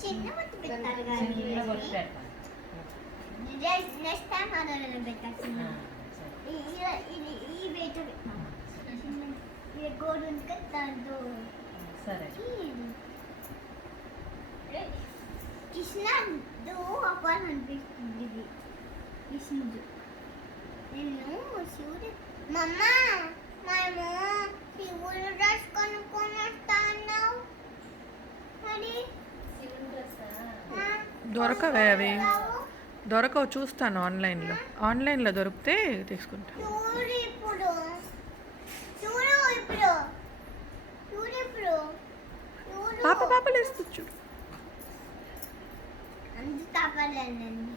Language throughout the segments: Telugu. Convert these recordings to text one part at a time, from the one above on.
చిన్న ముద్దు పెట్టాలి కానీ చిన్న బొట్టు పెట్టాలి. నెక్స్ట్ టైం అదొక పెట్టాల్సింది ఇది ఈ వేట ఇది గోడు ఉంది కదా దాంతో సరే కృష్ణుడు అపాన్ అనిపిస్తుంది ఇది కృష్ణుడు నేను శివుడు మమ్మ మేము శివుడు డ్రెస్ కొనుక్కొని వస్తా అన్నావు మరి దొరకవే అవి దొరకవు, చూస్తాను ఆన్లైన్లో దొరికితే తీసుకుంటా. చూడు ఇప్పుడు చూడు ఇప్పుడు చూడు ఇప్పుడు చూడు పాపలు వేస్తుంది చూడు. అంత తాపలేనండి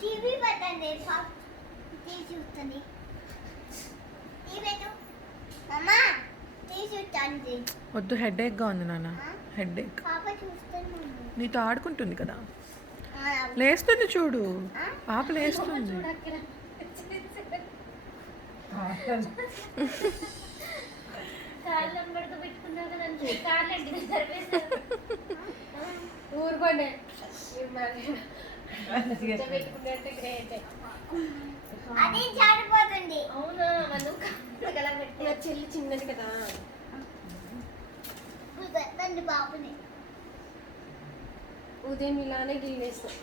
టీవీ పెట్టండి టీవీ చూస్తుంది టీవీ పెట్టు అమ్మా టీవీ చూస్తుంది వద్దు, హెడేక్గా ఉంది నాన్న, హెడేక్. పాప చూస్తుంది నీతో ఆడుకుంటుంది కదా, లేస్తుంది చూడు, పాప లేస్తుంది. ఊరుకోండి అది జారిపోతుంది అవునా నా చెల్లి చిన్నది కదా. పెట్టండి బాబుని ఉదయం ఇలానే గిల్లేస్తాం.